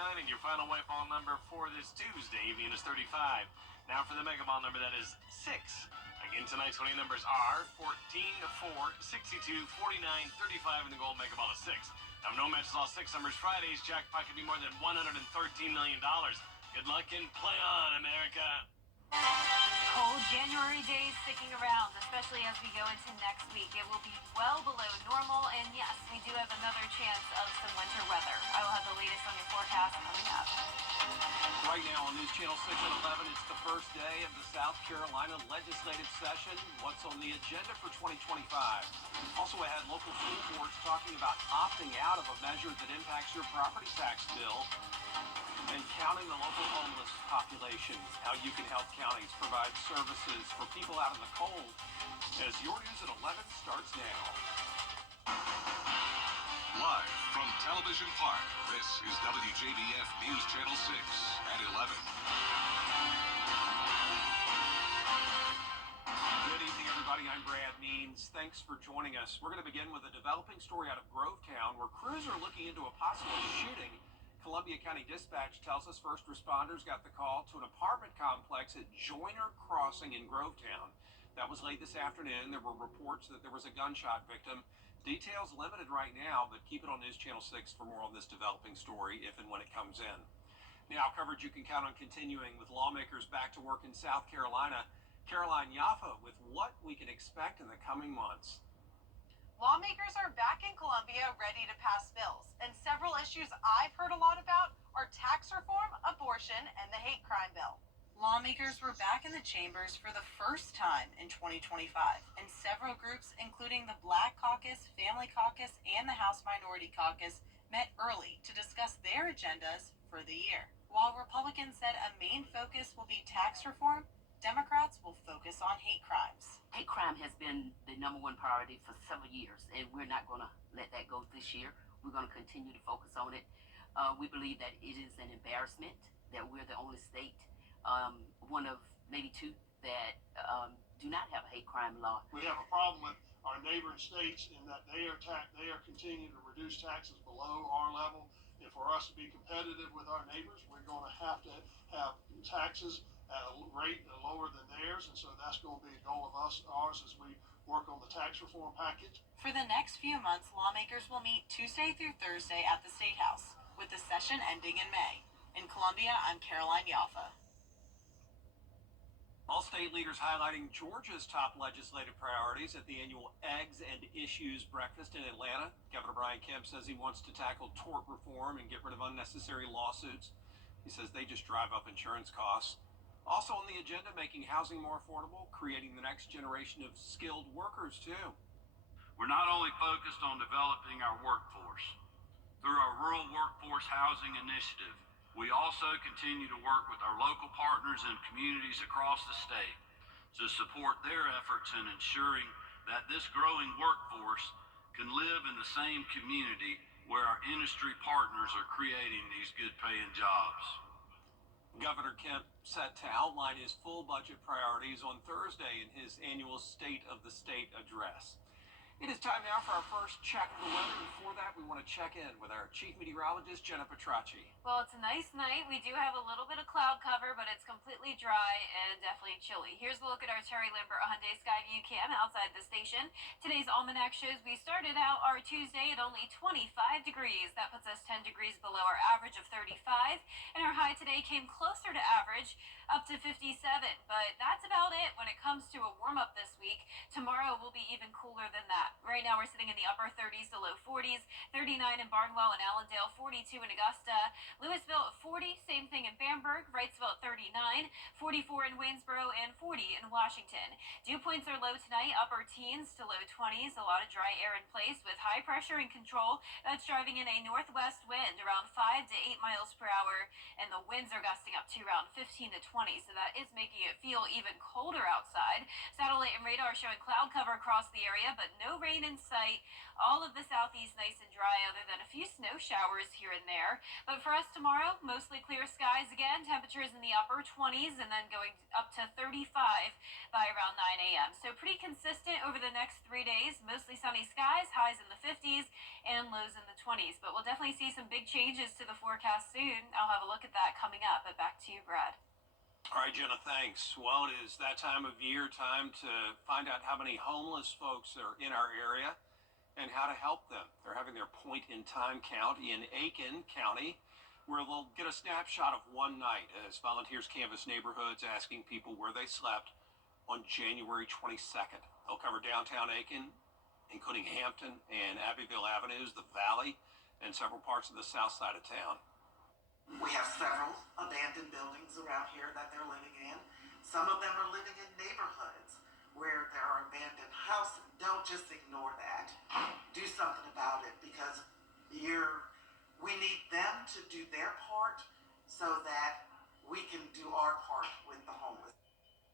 29, and your final white ball number for this Tuesday evening is 35. Now for the mega ball number, that is 6. Again, tonight's winning numbers are 14, 4, 62, 49, 35, and the gold mega ball is 6. Now, no matches, all 6 numbers. Friday's jackpot could be more than $113 million. Good luck and play on, America. Cold January days sticking around, especially as we go into next week. It will be well below normal, and yes, we do have another chance of some winter weather. I will have the latest on your forecast coming up. Right now on News Channel 6 and 11, it's the first day of the South Carolina legislative session. What's on the agenda for 2025? Also ahead, local school boards talking about opting out of a measure that impacts your property tax bill. And counting the local homeless population, how you can help counties provide services for people out in the cold. As your news at 11 starts now. Live from Television Park, this is WJBF News Channel 6 at 11. Good evening, everybody. I'm Brad Means. Thanks for joining us. We're going to begin with a developing story out of Grovetown, where crews are looking into a possible shooting. Columbia County Dispatch tells us first responders got the call to an apartment complex at Joyner Crossing in Grovetown. That was late this afternoon. There were reports that there was a gunshot victim. Details limited right now, but keep it on News Channel 6 for more on this developing story if and when it comes in. Now, coverage you can count on continuing with lawmakers back to work in South Carolina. Caroline Yaffa with what we can expect in the coming months. Lawmakers are back in Columbia ready to pass bills, and several issues I've heard a lot about are tax reform, abortion, and the hate crime bill. Lawmakers were back in the chambers for the first time in 2025, and several groups, including the Black Caucus, Family Caucus, and the House Minority Caucus, met early to discuss their agendas for the year. While Republicans said a main focus will be tax reform, Democrats will focus on hate crimes. Hate crime has been the #1 priority for several years, and we're not going to let that go this year. We're going to continue to focus on it. We believe that it is an embarrassment that we're the only state, one of maybe 2, that do not have a hate crime law. We have a problem with our neighboring states in that they are continuing to reduce taxes below our level. And for us to be competitive with our neighbors, we're going to have taxes at a rate lower than theirs, and so that's going to be a goal of ours as we work on the tax reform package. For the next few months, lawmakers will meet Tuesday through Thursday at the State House, with the session ending in May. In Columbia, I'm Caroline Yaffa. All state leaders highlighting Georgia's top legislative priorities at the annual Eggs and Issues breakfast in Atlanta. Governor Brian Kemp says he wants to tackle tort reform and get rid of unnecessary lawsuits. He says they just drive up insurance costs. Also on the agenda, making housing more affordable, creating the next generation of skilled workers, too. We're not only focused on developing our workforce. Through our Rural Workforce Housing Initiative, we also continue to work with our local partners and communities across the state to support their efforts in ensuring that this growing workforce can live in the same community where our industry partners are creating these good-paying jobs. Governor Kemp set to outline his full budget priorities on Thursday in his annual State of the State address. It is time now for our first check of the weather. Before that, we want to check in with our chief meteorologist, Jenna Petracci. Well, it's a nice night. We do have a little bit of cloud cover, but it's completely dry and definitely chilly. Here's a look at our Terry Lambert Hyundai Sky View Cam outside the station. Today's almanac shows we started out our Tuesday at only 25 degrees. That puts us 10 degrees below our average of 35. And our high today came closer to average, up to 57. But that's about it when it comes to a warm-up this week. Tomorrow will be even cooler than that. Right now we're sitting in the upper 30s to low 40s, 39 in Barnwell and Allendale, 42 in Augusta, Louisville at 40, same thing in Bamberg, Wrightsville at 39, 44 in Waynesboro, and 40 in Washington. Dew points are low tonight, upper teens to low 20s, a lot of dry air in place with high pressure in control. That's driving in a northwest wind around 5 to 8 miles per hour, and the winds are gusting up to around 15 to 20, so that is making it feel even colder outside. Satellite and radar showing cloud cover across the area, but no rain in sight. All of the southeast nice and dry other than a few snow showers here and there. But for us tomorrow, mostly clear skies again. Temperatures in the upper 20s and then going up to 35 by around 9 a.m. So pretty consistent over the next 3 days. Mostly sunny skies, highs in the 50s and lows in the 20s. But we'll definitely see some big changes to the forecast soon. I'll have a look at that coming up. But back to you, Brad. All right, Jenna, thanks. Well, it is that time of year, time to find out how many homeless folks are in our area and how to help them. They're having their point-in-time count in Aiken County, where they'll get a snapshot of one night as volunteers canvass neighborhoods asking people where they slept on January 22nd. They'll cover downtown Aiken, including Hampton and Abbeville Avenues, the Valley, and several parts of the south side of town. We have several abandoned buildings around here that they're living in. Some of them are living in neighborhoods where there are abandoned houses. Don't just ignore that. Do something about it, because we need them to do their part so that we can do our part with the homeless.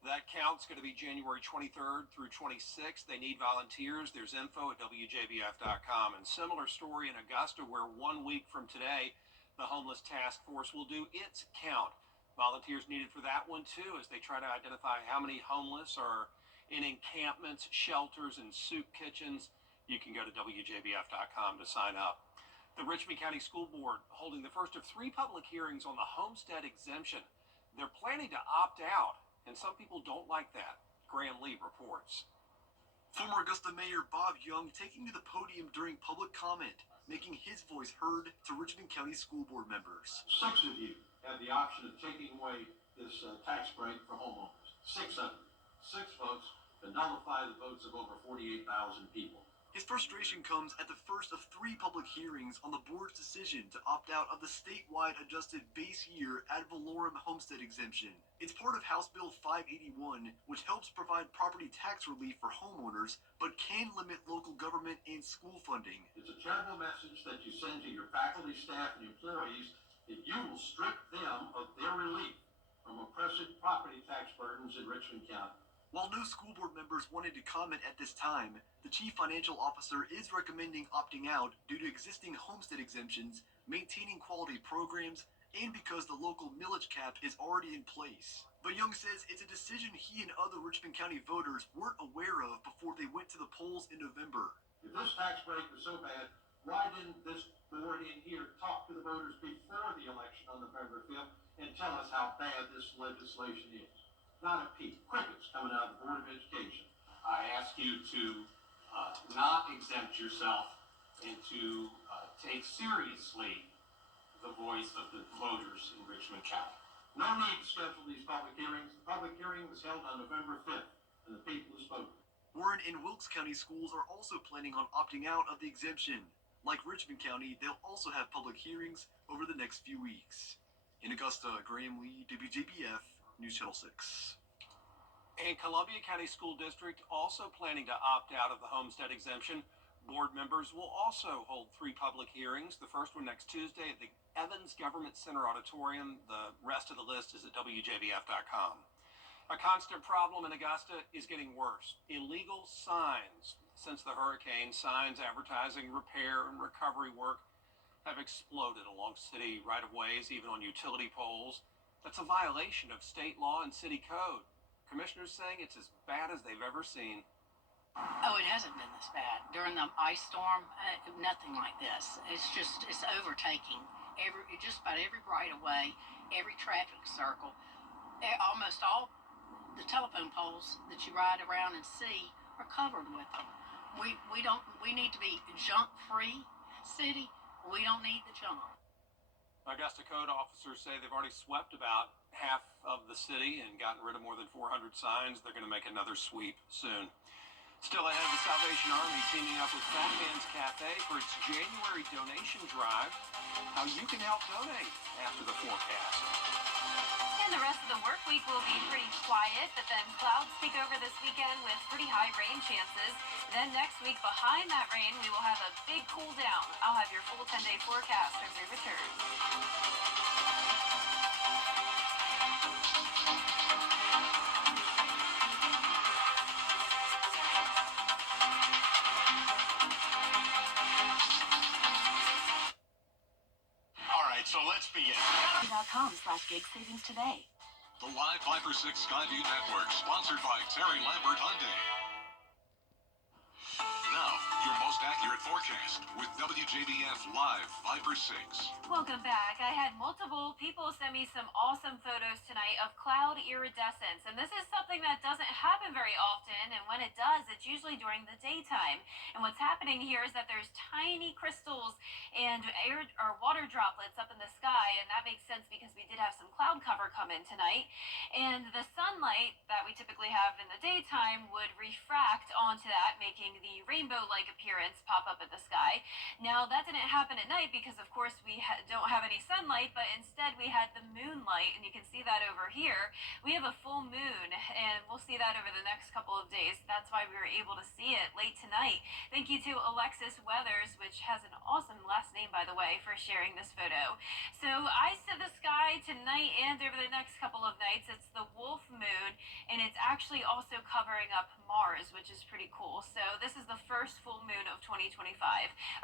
That count's going to be January 23rd through 26th. They need volunteers. There's info at WJBF.com. And similar story in Augusta, where 1 week from today, the Homeless Task Force will do its count. Volunteers needed for that one, too, as they try to identify how many homeless are in encampments, shelters, and soup kitchens. You can go to WJBF.com to sign up. The Richmond County School Board holding the first of 3 public hearings on the homestead exemption. They're planning to opt out, and some people don't like that. Graham Lee reports. Former Augusta Mayor Bob Young taking to the podium during public comment, making his voice heard to Richmond County School Board members. 6 of you have the option of taking away this tax break for homeowners. 6 of you. 6 votes to nullify the votes of over 48,000 people. His frustration comes at the first of 3 public hearings on the board's decision to opt out of the statewide adjusted base year ad valorem homestead exemption. It's part of House Bill 581, which helps provide property tax relief for homeowners, but can limit local government and school funding. It's a terrible message that you send to your faculty, staff, and employees that you will strip them of their relief from oppressive property tax burdens in Richmond County. While no school board members wanted to comment at this time, the chief financial officer is recommending opting out due to existing homestead exemptions, maintaining quality programs, and because the local millage cap is already in place. But Young says it's a decision he and other Richmond County voters weren't aware of before they went to the polls in November. If this tax break was so bad, why didn't this board in here talk to the voters before the election on November 5th and tell us how bad this legislation is? Not a peep. Crickets coming out of the Board of Education. I ask you to not exempt yourself and to take seriously the voice of the voters in Richmond County. No need to schedule these public hearings. The public hearing was held on November 5th, and the people have spoken. Warren and Wilkes County schools are also planning on opting out of the exemption. Like Richmond County, they'll also have public hearings over the next few weeks. In Augusta, Graham Lee, WJBF, News Channel 6. A Columbia County School District also planning to opt out of the homestead exemption. Board members will also hold 3 public hearings. The first one next Tuesday at the Evans Government Center Auditorium. The rest of the list is at WJBF.com. A constant problem in Augusta is getting worse. Illegal signs. Since the hurricane, signs advertising repair and recovery work have exploded along city right-of-ways, even on utility poles. That's a violation of state law and city code. Commissioners saying it's as bad as they've ever seen. Oh, it hasn't been this bad. During the ice storm, nothing like this. It's overtaking just about every right of way, every traffic circle, almost all the telephone poles that you ride around and see are covered with them. We need to be junk-free city. We don't need the junk. Augusta code officers say they've already swept about half of the city and gotten rid of more than 400 signs. They're going to make another sweep soon. Still ahead, the Salvation Army teaming up with Fat Man's Cafe for its January donation drive. How you can help donate after the forecast. And the rest of the work week will be pretty quiet, but then clouds take over this weekend with pretty high rain chances. Then next week, behind that rain, we will have a big cool down. I'll have your full 10-day forecast as we return. gig savings today. The Live 5 for 6 Skyview Network, sponsored by Terry Lambert Hyundai. Now, your most accurate forecast with WJBF Live 5 for 6. Welcome back. I had multiple people send me some awesome photos tonight of cloud iridescence, and this is something that doesn't happen very often, and when it does, it's usually during the daytime. And what's happening here is that there's tiny crystals and air or water droplets up in the sky, and that makes sense because we did have some cloud cover come in tonight, and the sunlight that we typically have in the daytime would refract onto that, making the rainbow-like appearance pop up in the sky. Now, that didn't happen at night because, of course, we don't have any sunlight, but instead we had the moonlight, and you can see that over here. We have a full moon, and we'll see that over the next couple of days. That's why we were able to see it late tonight. Thank you to Alexis Weathers, which has an awesome last name, by the way, for sharing this photo. So eyes to the sky tonight and over the next couple of nights. It's the wolf moon, and it's actually also covering up Mars, which is pretty cool. So this is the first full moon of 2025.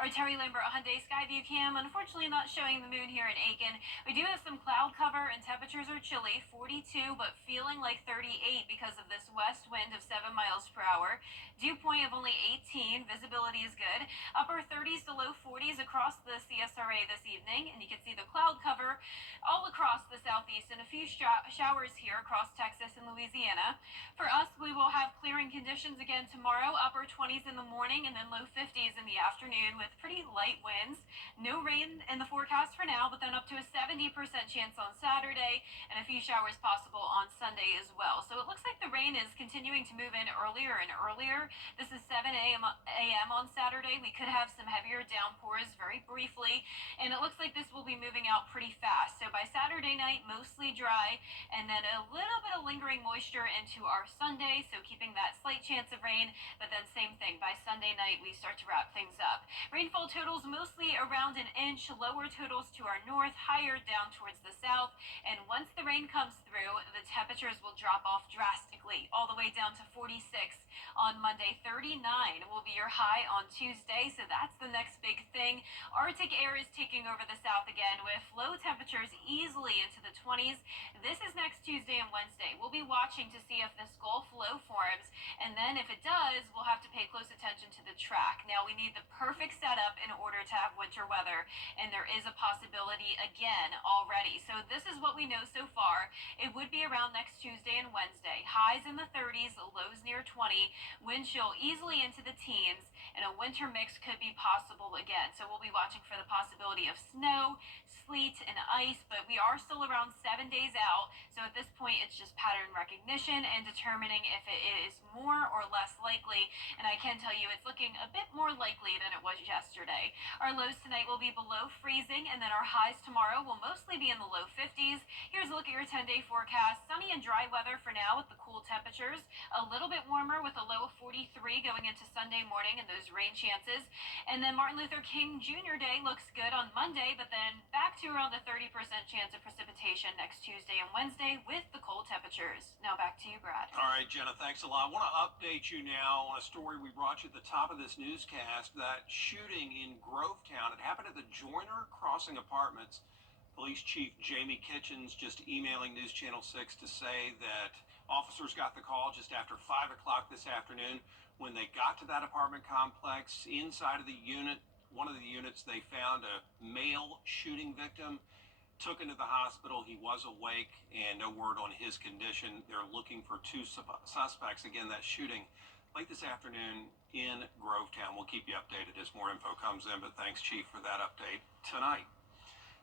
Our Terry Lambert Hyundai Skyview cam, unfortunately not showing the moon here in Aiken. We do have some cloud cover and temperatures are chilly, 42, but feeling like 38 because of this west wind of 7 miles per hour. Dew point of only 18, visibility is good. Upper 30s to low 40s across the CSRA this evening, and you can see the cloud cover all across the southeast and a few showers here across Texas and Louisiana. For us, we will have clearing conditions again tomorrow, upper 20s in the morning and then low 50s in the afternoon with pretty light winds. No rain in the forecast for now, but then up to a 70% chance on Saturday and a few showers possible on Sunday as well. So it looks like the rain is continuing to move in earlier and earlier. This is 7 a.m. on Saturday. We could have some heavier downpours very briefly, and it looks like this will be moving out pretty fast. So by Saturday night, mostly dry, and then a little bit of lingering moisture into our Sunday, so keeping that slight chance of rain, but then same thing, by Sunday night we start to wrap things up. Rainfall totals mostly around an inch, lower totals to our north, higher down towards the south, and once the rain comes through, the temperatures will drop off drastically, all the way down to 46 on Monday. 39 will be your high on Tuesday, so that's the next big thing. Arctic air is taking over the south again with low temperatures easily into the 20s. This is next Tuesday and Wednesday. We'll be watching to see if this Gulf low forms, and then if it does, we'll have to pay close attention to the track. Now, we need the perfect setup in order to have winter weather, and there is a possibility again already. So this is what we know so far. It would be around next Tuesday and Wednesday. Highs in the 30s, lows near 20, wind chill easily into the teens, and a winter mix could be possible again. So we'll be watching for the possibility of snow, sleet, and ice, but we are still around 7 days out. So at this point, it's just pattern recognition and determining if it is more or less likely. And I can tell you it's looking a bit more likely than it was yesterday. Our lows tonight will be below freezing, and then our highs tomorrow will mostly be in the low 50s. Here's a look at your 10-day forecast. Sunny and dry weather for now with the cool temperatures. A little bit warmer with a low of 43 going into Sunday morning and those rain chances. And then Martin Luther King Jr. Day looks good on Monday, but then back to around a 30% chance of precipitation next Tuesday and Wednesday with the cold temperatures. Now back to you, Brad. All right, Jenna, thanks a lot. I want to update you now on a story we brought you at the top of this newscast. That shooting in Grovetown, it happened at the Joyner Crossing Apartments. Police Chief Jamie Kitchens just emailing News Channel 6 to say that officers got the call just after 5 o'clock this afternoon. When they got to that apartment complex, inside of the unit, one of the units, they found a male shooting victim. Took him to the hospital. He was awake, and no word on his condition. They're looking for 2 suspects. Again, that shooting late this afternoon in Grovetown. We'll keep you updated as more info comes in, but thanks, Chief, for that update tonight.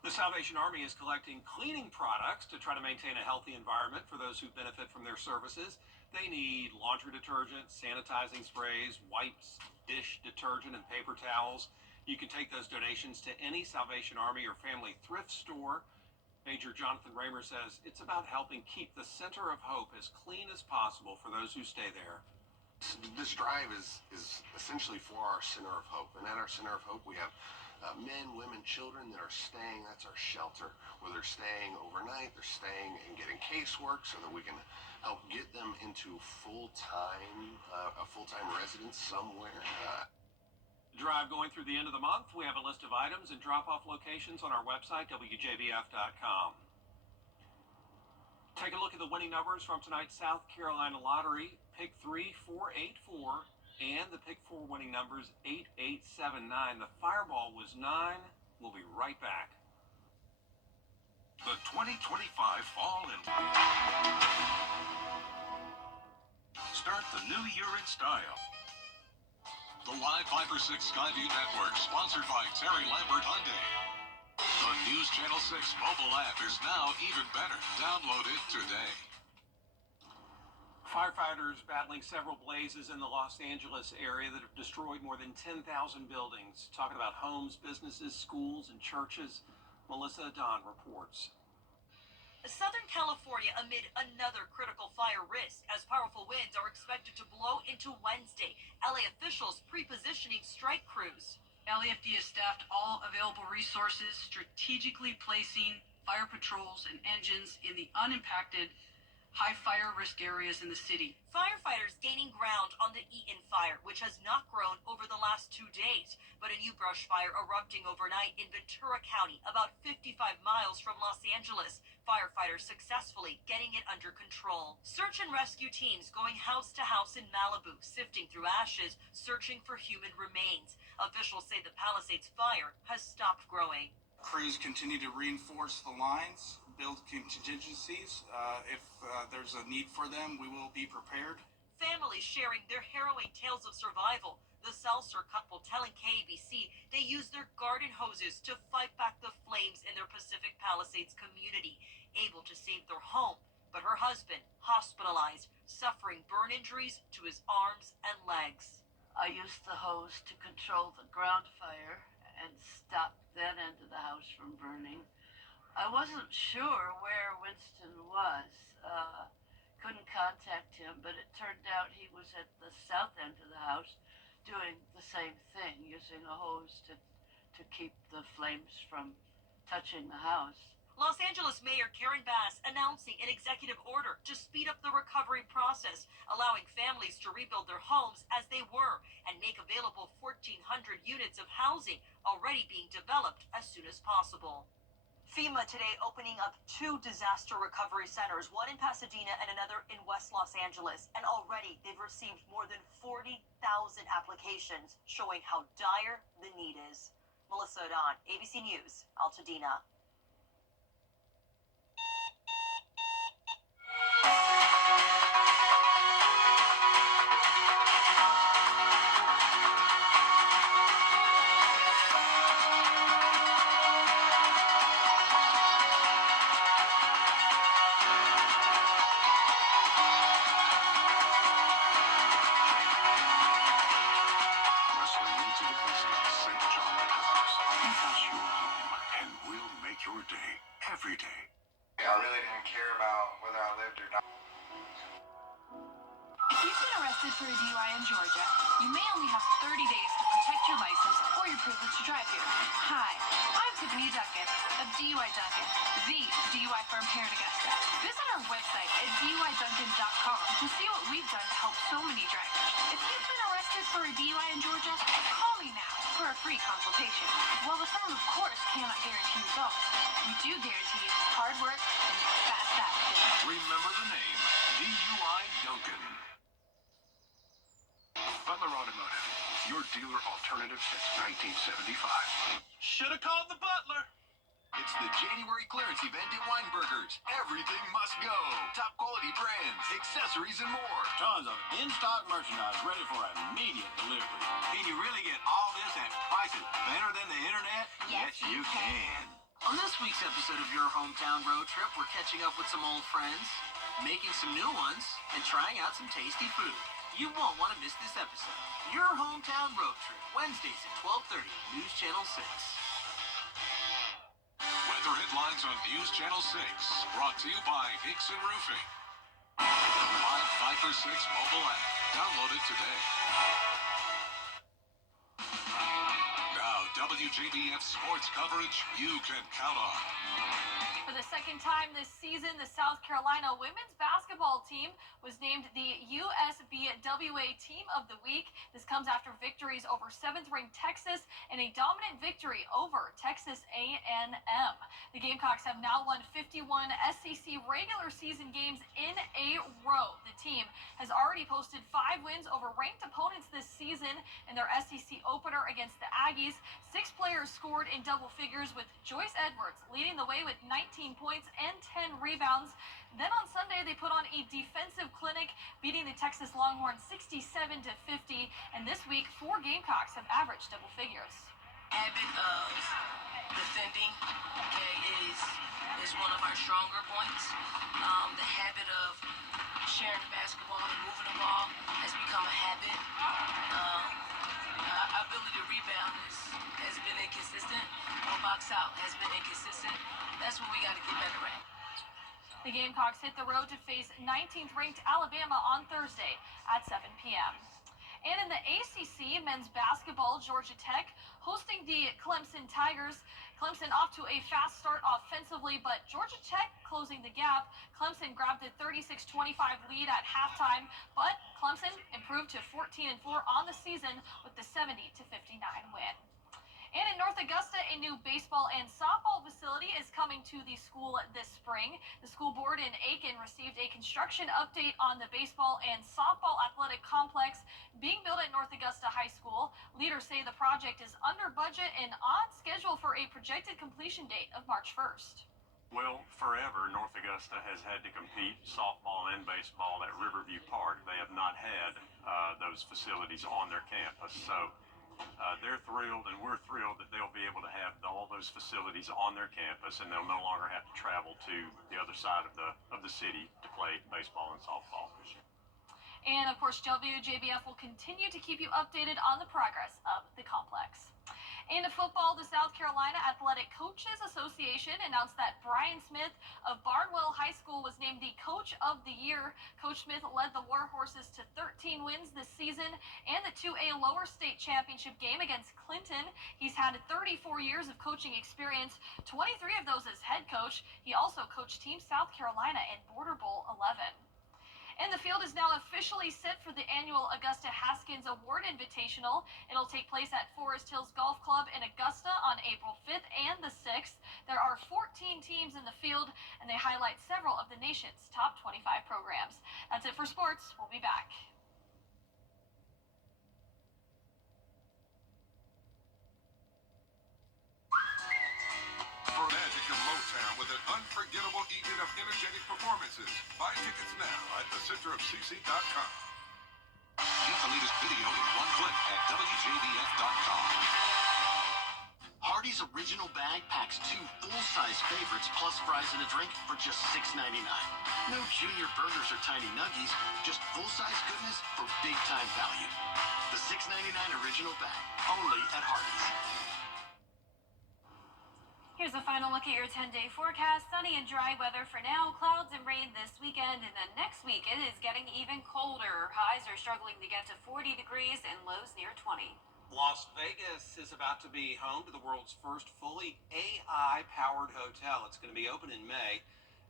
The Salvation Army is collecting cleaning products to try to maintain a healthy environment for those who benefit from their services. They need laundry detergent, sanitizing sprays, wipes, dish detergent, and paper towels. You can take those donations to any Salvation Army or family thrift store. Major Jonathan Raymer says it's about helping keep the Center of Hope as clean as possible for those who stay there. This drive is essentially for our Center of Hope. And at our Center of Hope, we have men, women, children that are staying. That's our shelter, where they're staying overnight. They're staying and getting casework so that we can help get them into a full-time residence somewhere. Drive going through the end of the month. We have a list of items and drop-off locations on our website, WJBF.com. Take a look at the winning numbers from tonight's South Carolina Lottery. Pick 3, 4, 8, 4, and the pick 4 winning numbers 8, 8, 7, 9. The fireball was 9. We'll be right back. The 2025 Fall and start the new year in style. The Live 5 for 6 Skyview Network, sponsored by Terry Lambert Hyundai. The News Channel 6 mobile app is now even better. Download it today. Firefighters battling several blazes in the Los Angeles area that have destroyed more than 10,000 buildings. Talking about homes, businesses, schools, and churches. Melissa Don reports. Southern California amid another critical fire risk as powerful winds are expected to blow into Wednesday. LA officials pre-positioning strike crews. LAFD has staffed all available resources, strategically placing fire patrols and engines in the unimpacted high fire risk areas in the city. Firefighters gaining ground on the Eaton fire, which has not grown over the last 2 days, but a new brush fire erupting overnight in Ventura County, about 55 miles from Los Angeles. Firefighters successfully getting it under control. Search and rescue teams going house to house in Malibu, sifting through ashes, searching for human remains. Officials say the Palisades fire has stopped growing. Crews continue to reinforce the lines, build contingencies. If there's a need for them, we will be prepared. Families sharing their harrowing tales of survival. The Seltzer couple telling KABC they used their garden hoses to fight back the flames in their Pacific Palisades community, able to save their home. But her husband, hospitalized, suffering burn injuries to his arms and legs. I used the hose to control the ground fire and stop that end of the house from burning. I wasn't sure where Winston was. Couldn't contact him, but it turned out he was at the south end of the house doing the same thing, using a hose to keep the flames from touching the house. Los Angeles Mayor Karen Bass announcing an executive order to speed up the recovery process, allowing families to rebuild their homes as they were and make available 1,400 units of housing already being developed as soon as possible. FEMA today opening up 2 disaster recovery centers, one in Pasadena and another in West Los Angeles. And already they've received more than 40,000 applications showing how dire the need is. Melissa Don, ABC News, Altadena. Every day. I really didn't care about whether I lived or not. If you've been arrested for a DUI in Georgia, you may only have 30 days to protect your license or your privilege to drive here. Hi, I'm Tiffany Duncan of DUI Duncan, the DUI firm here in Augusta. Visit our website at DUIDuncan.com to see what we've done to help so many drivers. If you've been arrested for a DUI in Georgia, call me now for a free consultation. While the firm, of course, cannot guarantee results, we do guarantee hard work and fast action. Remember the name, DUI Duncan. Butler Automotive, your dealer alternative since 1975. Should've called the butler. It's the January clearance event at Weinberger's. Everything must go. Top quality brands, accessories, and more. Tons of in-stock merchandise ready for immediate delivery. Can you really get all this at prices better than the internet? Yes, you can. On this week's episode of Your Hometown Road Trip, we're catching up with some old friends, making some new ones, and trying out some tasty food. You won't want to miss this episode. Your Hometown Road Trip, Wednesdays at 12:30, News Channel 6. Weather headlines on News Channel 6, brought to you by Hickson Roofing. The Live 5 for 6 mobile app. Download it today. Now, WJBF sports coverage you can count on. For the second time this season, the South Carolina women's basketball basketball team was named the USBWA Team of the Week. This comes after victories over 7th-ranked Texas and a dominant victory over Texas A&M. The Gamecocks have now won 51 SEC regular season games in a row. The team has already posted 5 wins over ranked opponents this season in their SEC opener against the Aggies. 6 players scored in double figures, with Joyce Edwards leading the way with 19 points and 10 rebounds. Then on Sunday, they put on a defensive clinic, beating the Texas Longhorns 67-50. And this week, 4 Gamecocks have averaged double figures. Habit of defending, okay, is one of our stronger points. The habit of sharing the basketball and moving the ball has become a habit. Our ability to rebound has been inconsistent. Or box out has been inconsistent. That's what we got to get better at. The Gamecocks hit the road to face 19th-ranked Alabama on Thursday at 7 p.m. And in the ACC men's basketball, Georgia Tech hosting the Clemson Tigers. Clemson off to a fast start offensively, but Georgia Tech closing the gap. Clemson grabbed the 36-25 lead at halftime, but Clemson improved to 14-4 on the season with the 70-59 win. And in North Augusta, a new baseball and softball facility is coming to the school this spring. The school board in Aiken received a construction update on the baseball and softball athletic complex being built at North Augusta High School. Leaders say the project is under budget and on schedule for a projected completion date of March 1st. Well, forever, North Augusta has had to compete softball and baseball at Riverview Park. They have not had those facilities on their campus. So they're thrilled, and we're thrilled that they'll be able to have all those facilities on their campus, and they'll no longer have to travel to the other side of the city to play baseball and softball. And of course, WJBF will continue to keep you updated on the progress of the complex. In football, the South Carolina Athletic Coaches Association announced that Brian Smith of Barnwell High School was named the Coach of the Year. Coach Smith led the War Horses to 13 wins this season and the 2A lower state championship game against Clinton. He's had 34 years of coaching experience, 23 of those as head coach. He also coached Team South Carolina in Border Bowl 11. And the field is now officially set for the annual Augusta Haskins Award Invitational. It'll take place at Forest Hills Golf Club in Augusta on April 5th and the 6th. There are 14 teams in the field, and they highlight several of the nation's top 25 programs. That's it for sports. We'll be back. For magic of Motown with an unforgettable evening of energetic performances. Buy tickets now at thecenterofcc.com. Get the latest video in one click at WJBF.com. Hardee's original bag packs 2 full-size favorites plus fries and a drink for just $6.99. No junior burgers or tiny nuggies, just full-size goodness for big-time value. The $6.99 original bag, only at Hardee's. Here's a final look at your 10-day forecast. Sunny and dry weather for now. Clouds and rain this weekend, and then next week it is getting even colder. Highs are struggling to get to 40 degrees and lows near 20. Las Vegas is about to be home to the world's first fully AI-powered hotel. It's going to be open in May.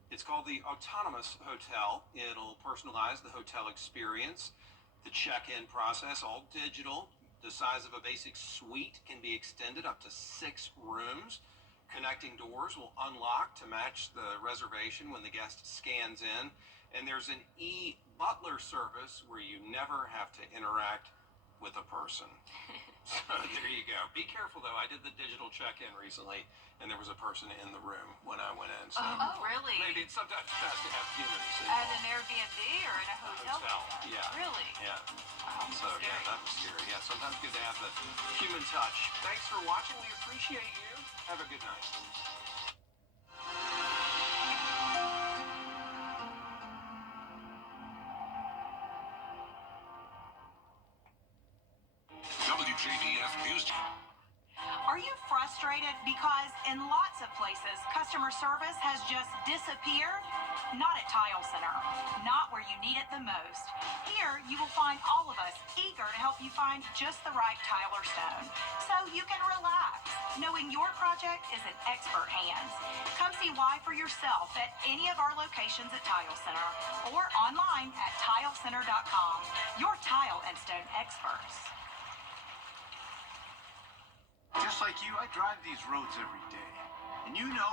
It's called the Autonomous Hotel. It'll personalize the hotel experience. The check-in process, all digital. The size of a basic suite can be extended up to 6 rooms. Connecting doors will unlock to match the reservation when the guest scans in. And there's an e-butler service where you never have to interact with a person. So there you go. Be careful, though. I did the digital check-in recently, and there was a person in the room when I went in. So really? maybe it's sometimes best to have humans At involved. an Airbnb or in a hotel? Yeah. Really? Yeah. Wow, So, yeah, that was scary. Yeah, sometimes good to have the human touch. Thanks for watching. We appreciate you. Have a good night. WJBF News. Are you frustrated because in lots of places, customer service has just disappeared? Not at Tile Center. Not where you need it the most. Here, you will find all of us eager to help help you find just the right tile or stone, so you can relax, knowing your project is in expert hands. Come see why for yourself at any of our locations at Tile Center or online at tilecenter.com. Your tile and stone experts. Just like you, I drive these roads every day. And you know